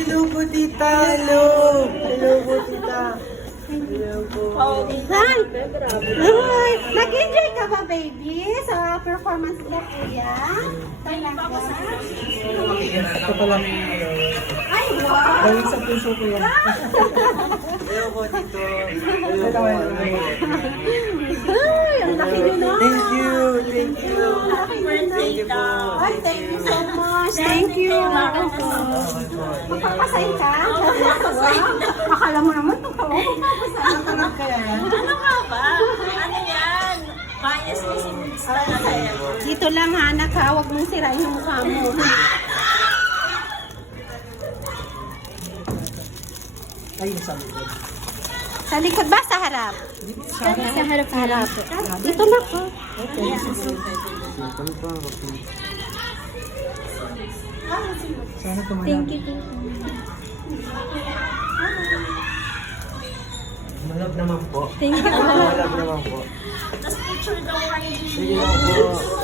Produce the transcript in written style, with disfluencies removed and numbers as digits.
Hello po, tita. Hello. Hello po, tita. Hello po. Han! Ay, nag-enjoy ka ba, baby? Sa performance mo, kuya? Talaga? Ito pala. Ay, wow! Gawin sa puso ko yan. Hello po, tito. Hello po. Ay, ang laki nyo na! Thank you. Thank you. Thank you po. Ay, thank you so much. Thank you. Magpapasay ka? Wow. Akala mo naman, totoo. Natanggap kaya yan? Ano nga ba? Ano yan? Bias pessimism talaga yan. Dito lang, anak ha. Huwag mong sirain yung mukha mo. Ayun sa likod. Sa likod ba? Sa harap? Sa harap. Sa harap. Dito na po. Sana tumanap. Thank you po. Malab naman po. Thank you po. Malab naman po. Tapos picture daw kayo. Sige lang po.